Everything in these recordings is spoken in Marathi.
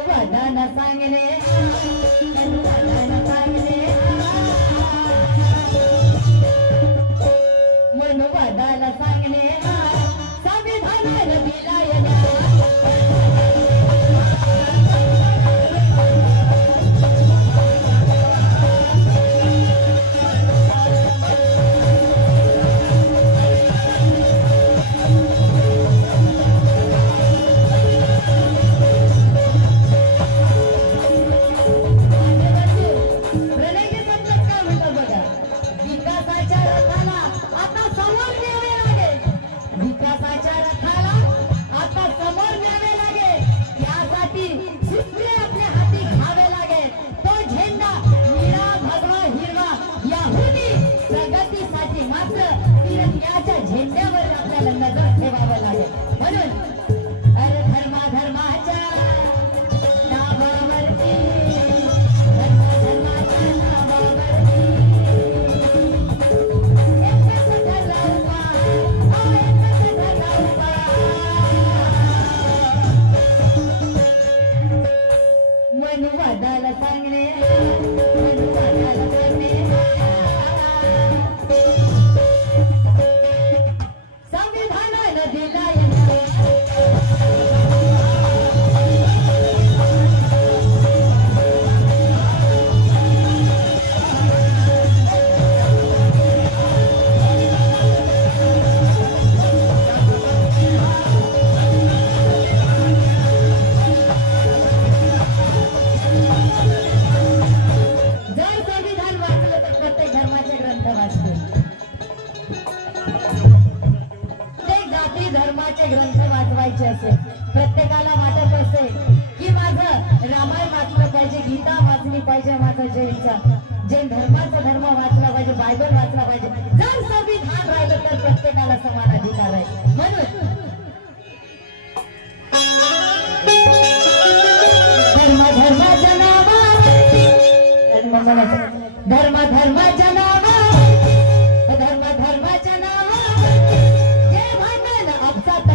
मनुवादाला सांगणे मनुवादाला सांगणे संविधानाला दिलाय झेंड्यावर आपल्याला नजर ठेवावं लागेल म्हणून अरे धर्माच्या नावावरती धर्माच्या नावावरती एकच ठरवूया मनुवादाला सांगणे मनुवादाला सांगणे धर्माचे ग्रंथ वाचवायचे असेल प्रत्येकाला वाटत असे की माझं रामायण वाचलं पाहिजे गीता वाचली पाहिजे माझं जैन धर्माचा धर्म वाचला पाहिजे बायबल वाचला पाहिजे जर संविधान राहिलं तर प्रत्येकाला समान अधिकार आहे म्हणून धर्माच्या नावावरती धर्माच्या नावावरती धर्माच्या नावावरती जे भांडण अपसात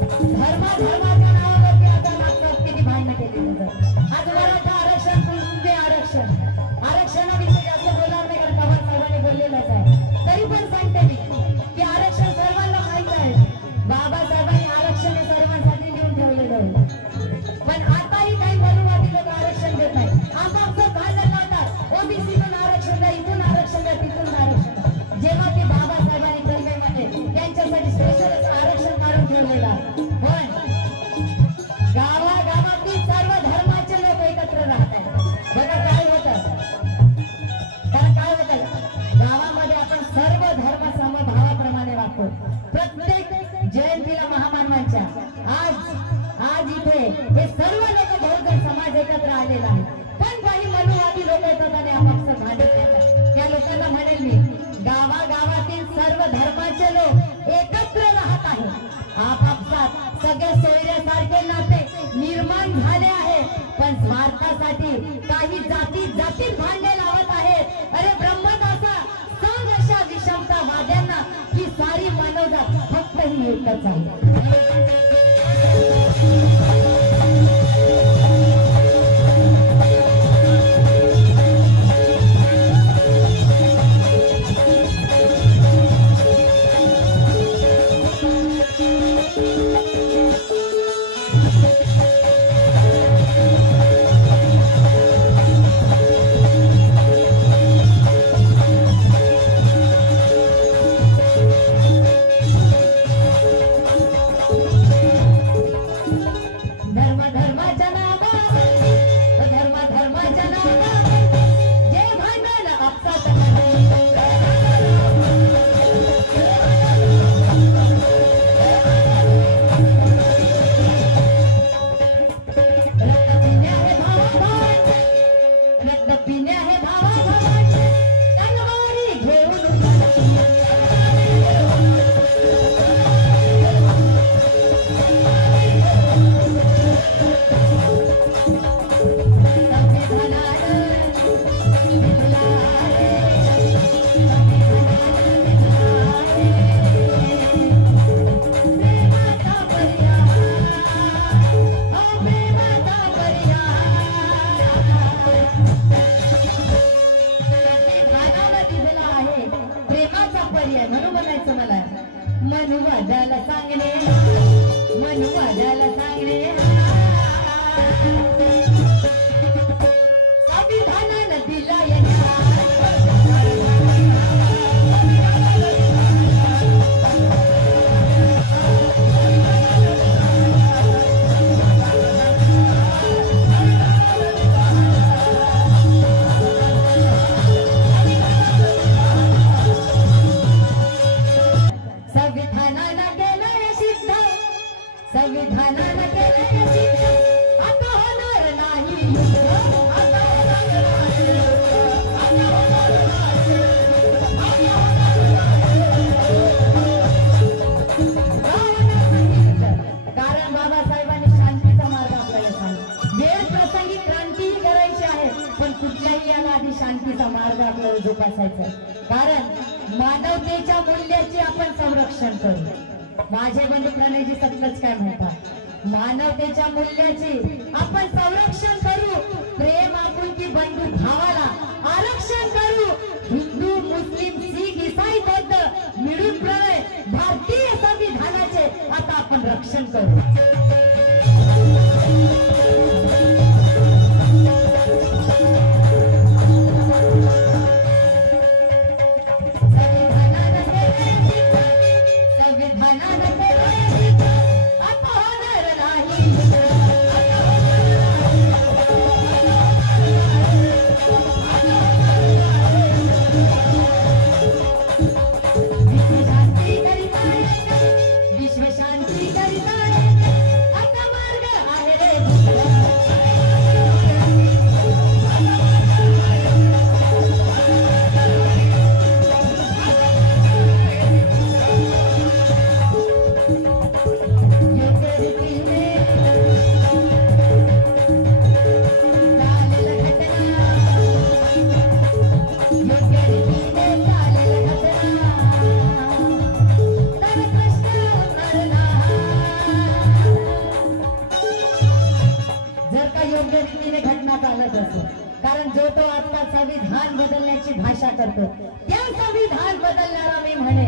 धर्माच्या नावावरती आता मागच्या किती भांडण केली आज मराठा आरक्षण कुणबी आरक्षणाविषयी जास्त बोलणार नाही कारण पवार साहेबांनी बोललेलंच आहे तरी पण सांगते मी की आरक्षण सर्वांना माहित आहे बाबासाहेबांनी आरक्षण हे सर्वांसाठी देऊन ठेवलेलं आहे पण आताही काही मनुवादी लोक आरक्षण देत नाही आपापसात भांडण लावतात ओबीसीतून आरक्षण द्या इथून आरक्षण द्या तिथून आरक्षण जेव्हा की बाबासाहेबांनी कलमेमध्ये त्यांच्यासाठी स्पेशल आरक्षण काढून ठेवलेलं पण गावागावातील सर्व धर्माचे लोक एकत्र राहत आहेत बघा काय होतं कारण काय होतं गावामध्ये आपण सर्व धर्म समभावाप्रमाणे वागतो प्रत्येक जयंतीला महामानवांच्या आज इथे हे सर्व लोक बहुजन समाज एकत्र आलेला आहे पण काही मनुवादी लोक येतात आणि आपापसात भांडत येतात त्या लोकांना म्हणेल मी गावागावातील सर्व धर्माचे लोक एकत्र राहत आहेत आपापसात सगळे सोयऱ्यासारखे नाते निर्माण झाले आहे पण स्वार्थासाठी काही जाती भांडे लावत आहेत अरे ब्रह्मदासा सांग अशा विषमतावाद्यांना की सारी मानवजात फक्त ही एकच आहे संविधानानं केलंय सिद्ध, आता होणार नाही युद्ध, आता होणार नाही युद्ध, आता होणार नाही युद्ध, आता होणार नाही युद्ध. कारण बाबासाहेबांनी शांतीचा मार्ग आपल्याला सांगितला. वेळ प्रसंगी क्रांतीही करायची आहे, पण कुठल्याही याला आधी शांतीचा मार्ग आपल्याला जोपासायचा आहे. कारण मानवतेच्या मूल्याचे आपण संरक्षण करू. माझे बंधू प्रणयजी सतलच काय म्हणतात, मानवतेच्या मूल्याचे आपण संरक्षण करू. प्रेम आपुलकी बंधू भावाला आरक्षण करू. हिंदू मुस्लिम शीख ईसाई बौद्ध मिळून प्रणय भारतीय संविधानाचे आता आपण रक्षण करू. कारण जो तो आता संविधान बदलण्याची भाषा करतो, त्या संविधान बदलणारा मी म्हणे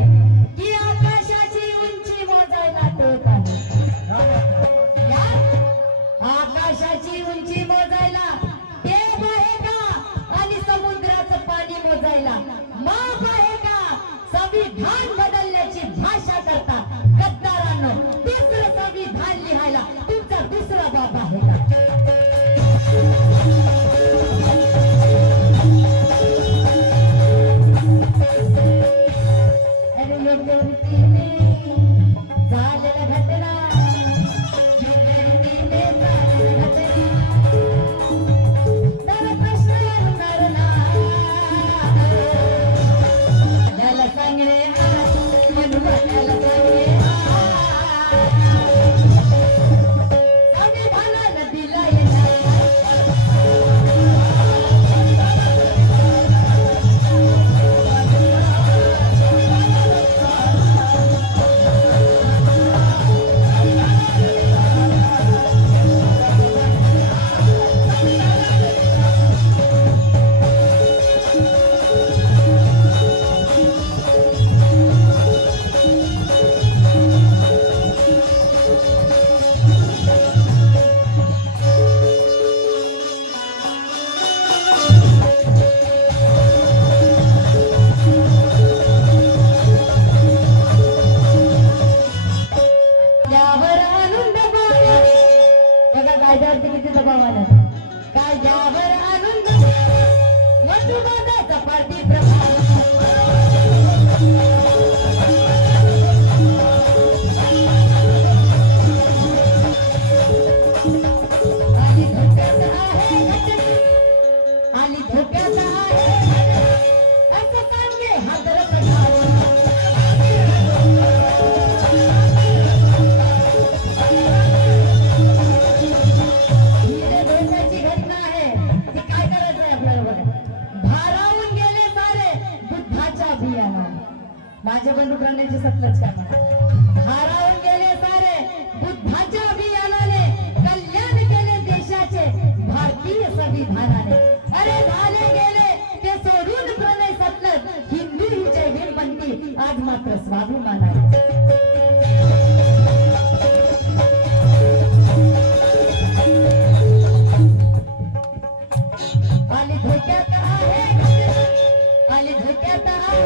की आकाशाची उंची मोजायला टोक आली. आकाशाची उंची मोजायला टेप आहे का आणि समुद्राचं पाणी मोजायला माप आहे का? संविधान बदलण्याची भाषा करता गद्दारांनो, दुसरं संविधान लिहायला तुमचा दुसरा बाप आहे का? माझ्या बंधू प्रणयची सतलच काय म्हणतात, हारावून गेले सारे बुद्धाच्या अभियानाने, कल्याण केले देशाचे भारतीय संविधानाने. अरे झाले गेले ते सोडून प्रणय सतलज, हिंदू ही जय भीम म्हणती आज मात्र स्वाभिमान आहे. आली धोक्यात आहे, आली धोक्यात आहे,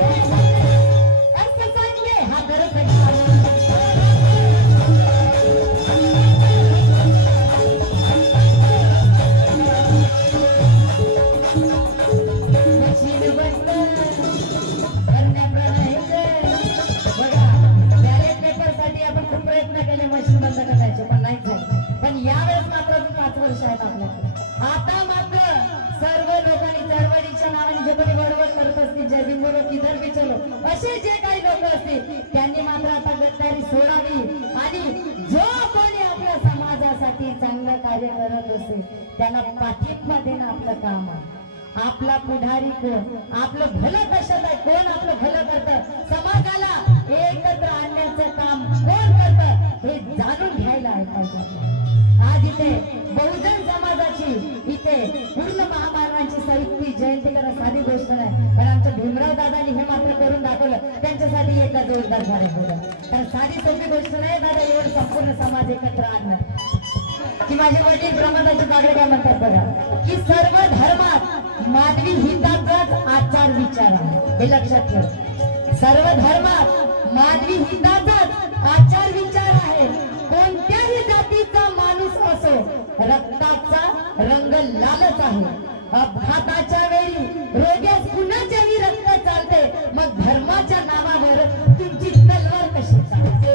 बघा असे जे काही लोक असतील त्यांनी मात्र आता गद्दारी सोडावी आणि जो कोणी आपल्या समाजासाठी चांगलं कार्य करत असेल त्यांना पाठिंबा देणं आपलं काम आहे. आपला पुढारी कोण, आपलं भलं कशात आहे, कोण आपलं भलं करतं, समाजाला एकत्र आणण्याचं काम कोण करतं हे जाणून घ्यायला पाहिजे. आज इथे बहुजन समाजाची इथे पूर्ण महामानवांची साहित्य जयंती करा साधी गोष्ट नाही, पण आमच्या भीमराव दादांनी हे मात्र करून दाखवलं. त्यांच्यासाठी एकदा जोरदार झाले बोला, कारण साधी सोपी गोष्ट नाही दादा एवढं संपूर्ण समाज एकत्र आणणं. की माझे वडील प्रमादाचे बागडे काय म्हणतात बघा, की सर्व धर्मात मानवी हिताचाच आचार विचार आहे, हे लक्षात ठेवा. सर्व धर्मात मानवी हिताचाच आचार विचार आहे. कोणत्याही जातीचा माणूस असो, रक्ताचा रंग लालच आहे. अपघाताच्या वेळी रोग्यास कुणाच्याही रक्त चालते, मग धर्माच्या नावावर तुमची तलवार कशी चालते.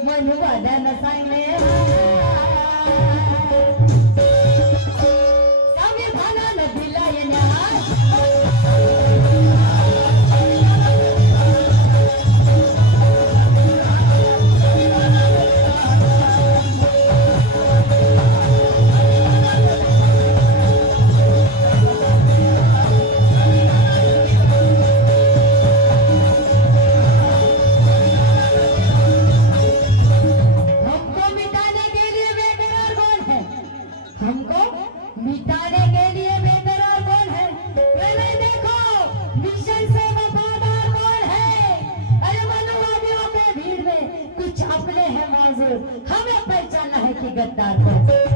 मनुवाद्यानं सांगले संविधानानं दिला हमें पहचानना है कि गद्दार को।